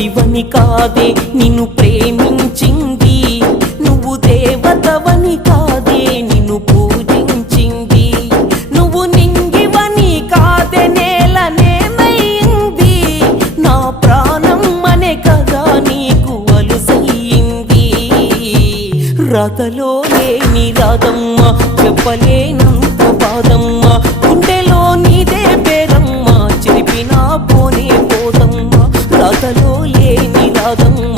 మనిషివని కాదే నిన్ను ప్రేమించింది, నువ్వు దేవతవని కాదే నిన్ను పూజించింది, నువ్వు నింగివని కాదే నేలనేమైంది, నా ప్రాణం అనే కదా నీకు అలుసయ్యింది. రాతలో లేని రాదమ్మ, చెప్పలేనంత బాధమ్మ, గుండెలో నీదే పేరమ్మ, చెరిపినా పోనే పోదమ్మ. రాతలో లేని రాదమ్మ,